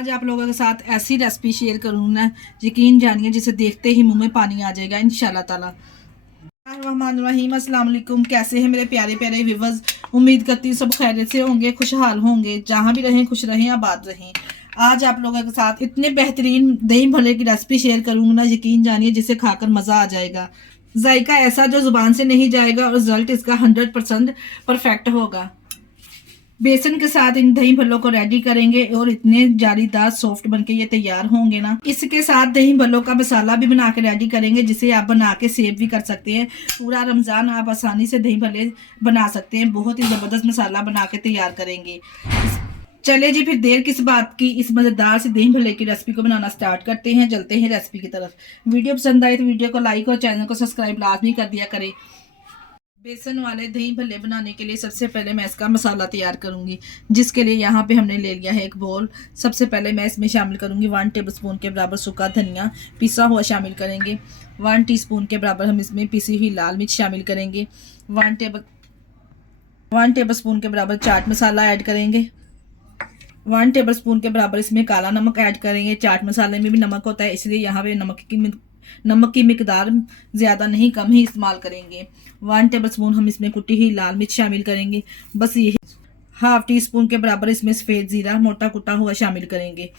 आज आप लोगों के साथ ऐसी रेसिपी शेयर करूँ ना, यकीन जानिए जिसे देखते ही मुंह में पानी आ जाएगा इंशाल्लाह ताला। रहीम अस्सलाम वालेकुम। कैसे हैं मेरे प्यारे प्यारे व्यूवर्स। उम्मीद करती हूँ सब खैरियत से होंगे, खुशहाल होंगे, जहाँ भी रहें खुश रहें, आबाद रहें। आज आप लोगों के साथ इतने बेहतरीन दही भल्ले की रेसिपी शेयर करूँगी ना, यकीन जानिए जिसे खाकर मज़ा आ जाएगा। जायका ऐसा जो जुबान से नहीं जाएगा और रिजल्ट इसका 100% परफेक्ट होगा। बेसन के साथ इन दही भल्लों को रेडी करेंगे और इतने जालीदार सॉफ्ट बनके ये तैयार होंगे ना। इसके साथ दही भल्लों का मसाला भी बना के रेडी करेंगे, जिसे आप बना के सेव भी कर सकते हैं। पूरा रमजान आप आसानी से दही भल्ले बना सकते हैं। बहुत ही ज़बरदस्त मसाला बना के तैयार करेंगे। चले जी, फिर देर किस बात की, इस मज़ेदार से दही भल्ले की रेसिपी को बनाना स्टार्ट करते हैं। चलते हैं रेसिपी की तरफ। वीडियो पसंद आए तो वीडियो को लाइक और चैनल को सब्सक्राइब लाजमी कर दिया करें। बेसन वाले दही भल्ले बनाने के लिए सबसे पहले मैं इसका मसाला तैयार करूंगी, जिसके लिए यहाँ पे हमने ले लिया है एक बोल। सबसे पहले मैं इसमें शामिल करूंगी 1 टेबलस्पून के बराबर सूखा धनिया पिसा हुआ शामिल करेंगे। 1 टीस्पून के बराबर हम इसमें पिसी हुई लाल मिर्च शामिल करेंगे। 1 टेबलस्पून के बराबर चाट मसाला ऐड करेंगे। 1 टेबलस्पून के बराबर इसमें काला नमक ऐड करेंगे। चाट मसाले में भी नमक होता है, इसलिए यहाँ पे नमक की मिकदार ज़्यादा नहीं कम ही इस्तेमाल करेंगे। 1 टेबलस्पून हम इसमें कुटी हुई लाल मिर्च शामिल करेंगे। बस यही 1/2 टीस्पून के बराबर इसमें सफ़ेद ज़ीरा मोटा कुटा हुआ शामिल करेंगे।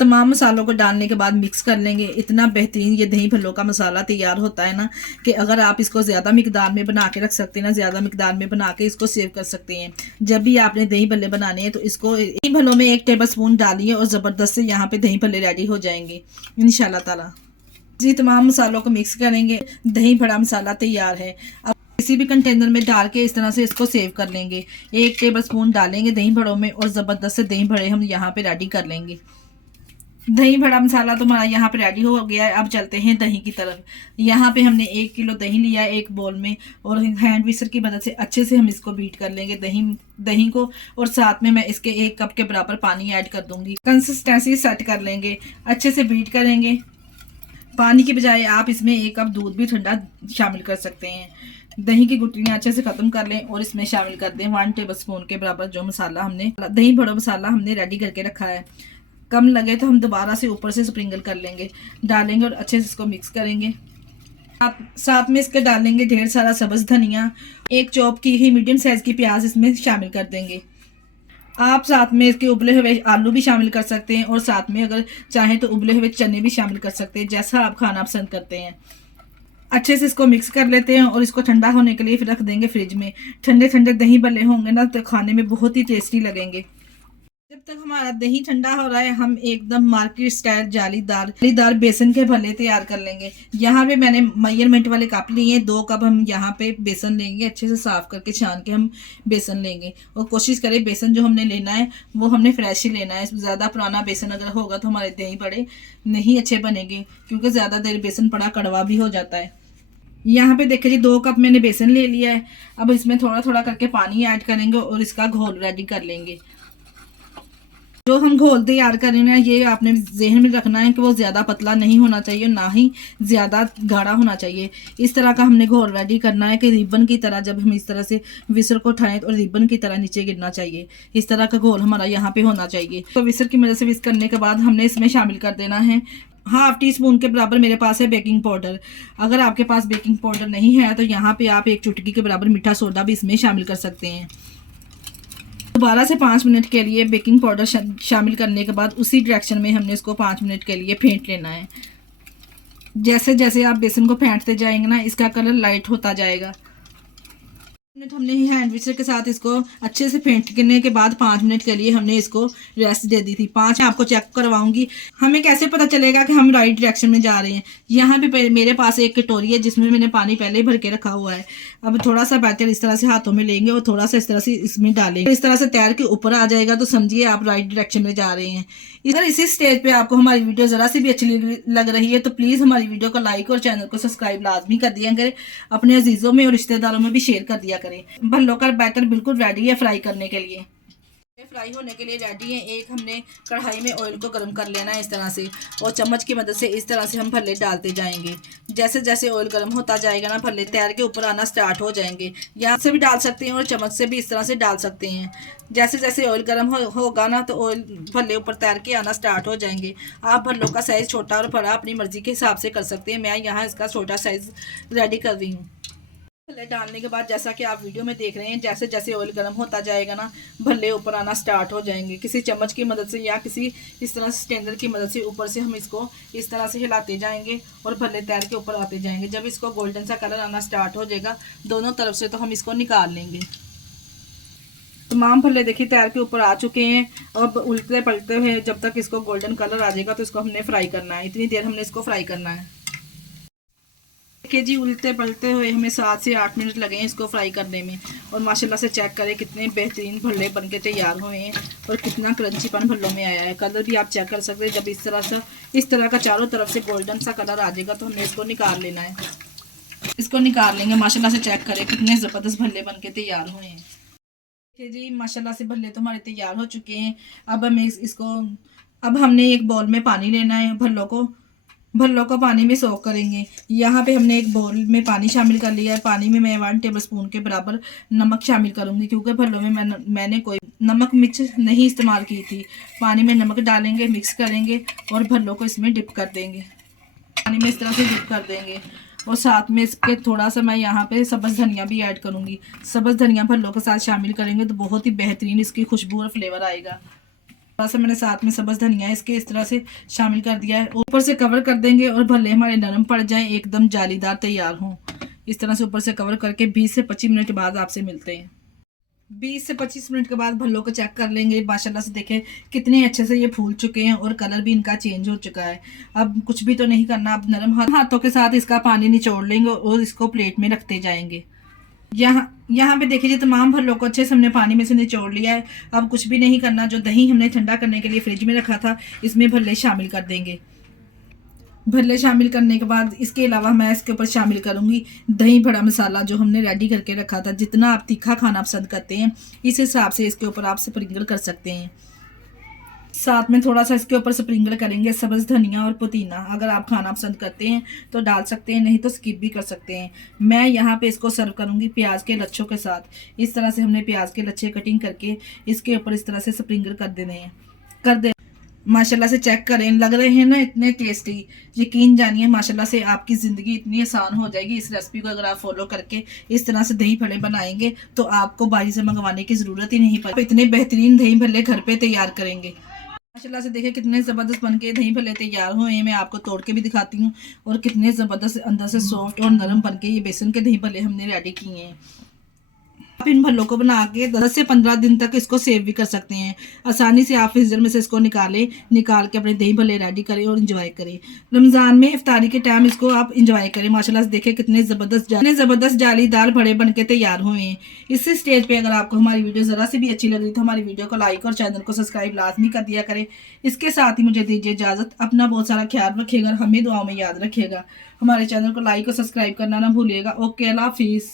तमाम मसालों को डालने के बाद मिक्स कर लेंगे। इतना बेहतरीन ये दही भल्लों का मसाला तैयार होता है ना, कि अगर आप इसको ज़्यादा मिकदार में बना के रख सकते हैं ना, ज़्यादा मिकदार में बना के इसको सेव कर सकते हैं। जब भी आपने दही भल्ले बनाने हैं तो इसको दही भल्लों में 1 टेबलस्पून डालिए और ज़बरदस्त से यहाँ पे दही भल्ले रेडी हो जाएंगे इंशाल्लाह ताला जी। तमाम मसालों को मिक्स करेंगे। दही भड़ा मसाला तैयार है। अब किसी भी कंटेनर में डाल के इस तरह से इसको सेव कर लेंगे। 1 टेबलस्पून डालेंगे दही भड़ों में और ज़बरदस्त से दही भड़े हम यहाँ पे रेडी कर लेंगे। दही भड़ा मसाला तो हमारा यहाँ पे रेडी हो गया है। अब चलते हैं दही की तरफ। यहाँ पे हमने 1 किलो दही लिया है एक बोल में, और हैंड विस्कर की मदद से अच्छे से हम इसको बीट कर लेंगे दही को। और साथ में मैं इसके 1 कप के बराबर पानी ऐड कर दूंगी। कंसिस्टेंसी सेट कर लेंगे, अच्छे से बीट करेंगे। पानी की बजाय आप इसमें 1 कप दूध भी ठंडा शामिल कर सकते हैं। दही की गुठलियाँ अच्छे से ख़त्म कर लें और इसमें शामिल कर दें 1 टेबलस्पून के बराबर जो मसाला हमने दही भड़ा मसाला हमने रेडी करके रखा है। कम लगे तो हम दोबारा से ऊपर से स्प्रिंकल कर लेंगे, डालेंगे और अच्छे से इसको मिक्स करेंगे। साथ में इसके डालेंगे ढेर सारा सब्ज़ धनिया। 1 चॉप की ही मीडियम साइज़ की प्याज इसमें शामिल कर देंगे। आप साथ में इसके उबले हुए आलू भी शामिल कर सकते हैं, और साथ में अगर चाहें तो उबले हुए चने भी शामिल कर सकते हैं, जैसा आप खाना पसंद करते हैं। अच्छे से इसको मिक्स कर लेते हैं और इसको ठंडा होने के लिए फिर रख देंगे फ्रिज में। ठंडे ठंडे दही भल्ले होंगे ना तो खाने में बहुत ही टेस्टी लगेंगे। जब तक हमारा दही ठंडा हो रहा है, हम एकदम मार्केट स्टाइल जालीदार बेसन के भल्ले तैयार कर लेंगे। यहाँ पे मैंने मेजरमेंट वाले कप लिए हैं। 2 कप हम यहाँ पे बेसन लेंगे, अच्छे से साफ करके छान के हम बेसन लेंगे। और कोशिश करें बेसन जो हमने लेना है वो हमने फ्रेश ही लेना है। ज़्यादा पुराना बेसन अगर होगा तो हमारे दही बड़े नहीं अच्छे बनेंगे, क्योंकि ज़्यादा देर बेसन पड़ा कड़वा भी हो जाता है। यहाँ पे देखिए जी, 2 कप मैंने बेसन ले लिया है। अब इसमें थोड़ा थोड़ा करके पानी ऐड करेंगे और इसका घोल रेडी कर लेंगे। जो हम घोल तैयार करेंगे ये आपने जहन में रखना है कि वो ज़्यादा पतला नहीं होना चाहिए, ना ही ज़्यादा गाढ़ा होना चाहिए। इस तरह का हमने घोल रेडी करना है कि रिबन की तरह, जब हम इस तरह से विस्कर को उठाएं तो रिबन की तरह नीचे गिरना चाहिए। इस तरह का घोल हमारा यहाँ पे होना चाहिए। तो विस्कर की मदद से विस्क करने के बाद हमने इसमें शामिल कर देना है 1/2 टीस्पून के बराबर मेरे पास है बेकिंग पाउडर। अगर आपके पास बेकिंग पाउडर नहीं है तो यहाँ पे आप 1 चुटकी के बराबर मीठा सोडा भी इसमें शामिल कर सकते हैं। दोबारा से 5 मिनट के लिए बेकिंग पाउडर शामिल करने के बाद उसी डायरेक्शन में हमने इसको 5 मिनट के लिए फेंट लेना है। जैसे जैसे आप बेसन को फेंटते जाएंगे ना, इसका कलर लाइट होता जाएगा। मिनट हमने हैंड विस्कर के साथ इसको अच्छे से फेंटने के बाद 5 मिनट के लिए हमने इसको रेस्ट दे दी थी। 5 आपको चेक करवाऊंगी। हमें कैसे पता चलेगा कि हम राइट डायरेक्शन में जा रहे हैं। यहाँ पे मेरे पास एक कटोरी है जिसमें मैंने पानी पहले ही भर के रखा हुआ है। अब थोड़ा सा बैटर इस तरह से हाथों में लेंगे और थोड़ा सा इस तरह से इसमें डालेंगे। इस तरह से तैर के ऊपर आ जाएगा तो समझिए आप राइट डायरेक्शन में जा रहे हैं। इधर इसी स्टेज पे आपको हमारी वीडियो ज़रा सी भी अच्छी लग रही है तो प्लीज़ हमारी वीडियो को लाइक और चैनल को सब्सक्राइब लाजमी कर दिया करें। अपने अजीज़ों में और रिश्तेदारों में भी शेयर कर दिया करें। भल्लों का बैटर बिल्कुल रेडी है फ्राई करने के लिए। फ्राई होने के लिए रेडी है। एक हमने कढ़ाई में ऑयल को गर्म कर लेना है इस तरह से, और चम्मच की मदद से इस तरह से हम भल्ले डालते जाएंगे। जैसे जैसे ऑयल गर्म होता जाएगा ना, भल्ले तैर के ऊपर आना स्टार्ट हो जाएंगे। यहाँ से भी डाल सकते हैं और चम्मच से भी इस तरह से डाल सकते हैं। जैसे जैसे ऑयल गर्म होगा ना, तो ऑयल भल्ले ऊपर तैर के आना स्टार्ट हो जाएंगे। आप भल्लों का साइज़ छोटा और बड़ा अपनी मर्ज़ी के हिसाब से कर सकते हैं। मैं यहाँ इसका छोटा साइज़ रेडी कर रही हूँ। भल्ले डालने के बाद जैसा कि आप वीडियो में देख रहे हैं, जैसे जैसे ऑयल गर्म होता जाएगा ना, भल्ले ऊपर आना स्टार्ट हो जाएंगे। किसी चम्मच की मदद से या किसी इस तरह से स्टैंडर की मदद से ऊपर से हम इसको इस तरह से हिलाते जाएंगे और भल्ले तैर के ऊपर आते जाएंगे। जब इसको गोल्डन सा कलर आना स्टार्ट हो जाएगा दोनों तरफ से, तो हम इसको निकाल लेंगे। तमाम भल्ले देखिए तैर के ऊपर आ चुके हैं। अब उल्टे पलटते हुए जब तक इसको गोल्डन कलर आ जाएगा, तो इसको हमने फ्राई करना है। इतनी देर हमने इसको फ्राई करना है। देखिए जी, उल्टे पलटते हुए हमें 7 से 8 मिनट लगे हैं इसको फ्राई करने में। और माशाल्लाह से चेक करें कितने बेहतरीन भल्ले बनके तैयार हुए हैं और कितना क्रंचीपन भल्लों में आया है। कलर भी आप चेक कर सकते हैं। जब इस तरह का चारों तरफ से गोल्डन सा कलर आ जाएगा, तो हमें इसको निकाल लेना है। इसको निकाल लेंगे। माशाल्लाह से चेक करें कितने ज़बरदस्त भल्ले बनके तैयार हुए हैं। देखिए जी, माशाल्लाह से भल्ले तो हमारे तैयार हो चुके हैं। अब हमने एक बाउल में पानी लेना है। भल्लों को पानी में सोक करेंगे। यहाँ पे हमने एक बाउल में पानी शामिल कर लिया है। पानी में मैं 1 टेबलस्पून के बराबर नमक शामिल करूँगी, क्योंकि भल्लों में मैंने कोई नमक मिर्च नहीं इस्तेमाल की थी। पानी में नमक डालेंगे, मिक्स करेंगे और भल्लों को इसमें डिप कर देंगे। पानी में इस तरह से डिप कर देंगे। और साथ में इसके थोड़ा सा मैं यहाँ पे सब्ज़ धनिया भी ऐड करूँगी। सब्ज़ धनिया भल्लों के साथ शामिल करेंगे तो बहुत ही बेहतरीन इसकी खुशबू और फ्लेवर आएगा। थोड़ा सा मैंने साथ में सब्ज़ धनिया इसके इस तरह से शामिल कर दिया है। ऊपर से कवर कर देंगे और भल्ले हमारे नरम पड़ जाएं, एकदम जालीदार तैयार हों। इस तरह से ऊपर से कवर करके 20 से 25 मिनट के बाद आपसे मिलते हैं। 20 से 25 मिनट के बाद भल्लों को चेक कर लेंगे। माशाल्लाह से देखें कितने अच्छे से ये फूल चुके हैं और कलर भी इनका चेंज हो चुका है। अब कुछ भी तो नहीं करना, अब नरम हाथों के साथ इसका पानी निचोड़ लेंगे और इसको प्लेट में रखते जाएंगे। यहाँ पे देखिए जी, तमाम भल्लों को अच्छे से हमने पानी में से निचोड़ लिया है। अब कुछ भी नहीं करना। जो दही हमने ठंडा करने के लिए फ्रिज में रखा था, इसमें भल्ले शामिल कर देंगे। भल्ले शामिल करने के बाद इसके अलावा मैं इसके ऊपर शामिल करूँगी दही बड़ा मसाला, जो हमने रेडी करके रखा था। जितना आप तीखा खाना पसंद करते हैं, इस हिसाब से इसके ऊपर आप स्प्रिंकल कर सकते हैं। साथ में थोड़ा सा इसके ऊपर स्प्रिंकल करेंगे सब्ज़ धनिया और पुदीना। अगर आप खाना पसंद करते हैं तो डाल सकते हैं, नहीं तो स्किप भी कर सकते हैं। मैं यहाँ पे इसको सर्व करूँगी प्याज के लच्छों के साथ। इस तरह से हमने प्याज के लच्छे कटिंग करके इसके ऊपर इस तरह से स्प्रिंकल कर दे। माशाल्लाह से चेक करें, लग रहे हैं ना इतने टेस्टी। यकीन जानिए माशाल्लाह से आपकी ज़िंदगी इतनी आसान हो जाएगी। इस रेसिपी को अगर आप फॉलो करके इस तरह से दही भल्ले बनाएंगे, तो आपको बाहर से मंगवाने की ज़रूरत ही नहीं पड़ेगी। इतने बेहतरीन दही भल्ले घर पे तैयार करेंगे। माशाल्लाह से देखिए कितने ज़बरदस्त बनके दही भल्ले तैयार हुए हैं। मैं आपको तोड़ के भी दिखाती हूँ। और कितने ज़बरदस्त अंदर से सॉफ्ट और नरम बनके ये बेसन के दही भल्ले हमने रेडी किए हैं। आप इन भल्लों को बना के 10 से 15 दिन तक इसको सेव भी कर सकते हैं। आसानी से आप फ्रीजर में से इसको निकाल के अपने दही भल्ले रेडी करें और इंजॉय करें। रमज़ान में इफ्तारी के टाइम इसको आप इंजॉय करें। माशाल्लाह से देखें कितने ज़बरदस्त जालीदार बड़े बन के तैयार हुए हैं। इसी स्टेज पे अगर आपको हमारी वीडियो ज़रा से भी अच्छी लगी तो हमारी वीडियो को लाइक और चैनल को सब्सक्राइब लाजमी कर दिया करें। इसके साथ ही मुझे दीजिए इजाज़त। अपना बहुत सारा ख्याल रखिएगा और हमें दुआओं में याद रखिएगा। हमारे चैनल को लाइक और सब्सक्राइब करना ना भूलिएगा। ओके, अल्लाह हाफिज़।